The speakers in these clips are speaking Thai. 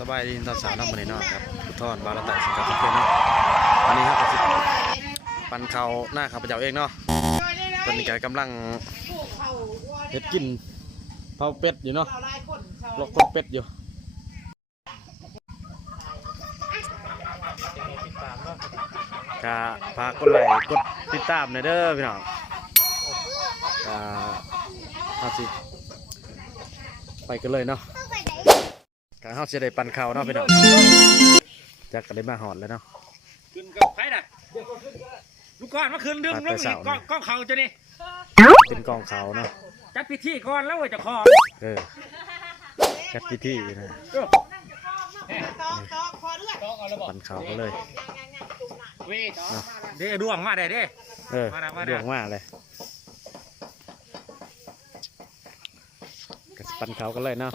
สบายดีตอนเช้าน้ำมันเนาะครับพุทธรบาลตัดสิกับเพื่อนเนาะวันนี้ครับก็สิปันเขาหน้าข้าพเจ้าเองเนาะตอนนี้ก็กำลังเฮ็ดกินเผาเป็ดอยู่เนาะลวกคนเป็ดอยู่ก็ฝากกดไลค์กดติดตามหน่อยเด้อพี่น้องเอาสิไปกันเลยเนาะการเขาจะได้ปันเขาเนาะพี่น้องจากกันได้มาหอดแล้วเนาะขึ้นกับใครน่ะลูกก้อนมาขึ้นดึงลงอีกก้อนเขาจะนี่เป็นกองเขาเนาะจัดพิธีก่อนแล้วจะคอจัดพิธีนะปันเขาก็เลยเด้ดวงมาได้เด้ดวงมาเลยปันเขาก็เลยเนาะ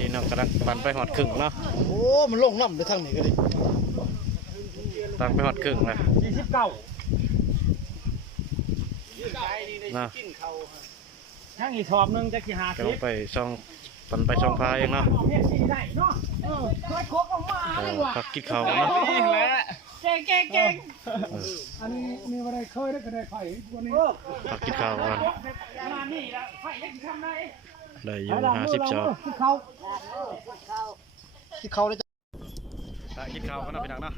นี่เนาะกำลังปั่นไปหอดครึ่งเนาะ โอ้มันลงน้ำไปทางนี้ก็ดิ ตั้งไปหอดครึ่งเลย 29 นะ ยังอีกชอบนึงจะกี่หา ก็ลงไปช่องปั่นไปช่องพาเองเนาะ เฮ็ดสิได้เนาะเคยโคกออกมาเลยว่ะ พักกินข้าวกันเนาะ นี่แหละเก่ง อันนี้มีอะไรเคยได้ก็ได้ไข่ตัวนี้ พักกินข้าวกัน ขนาดนี้แล้วไผยังทำได้ ได้อยู่50 จอบ เขาที่เขาได้ กินข้าวกันเนาะพี่น้องเนาะ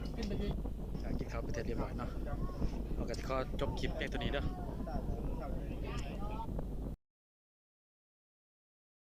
กินข้าวไปเสร็จเรียบร้อยเนาะเราก็จะขอจบคลิปเพียงตัวนี้เด้อ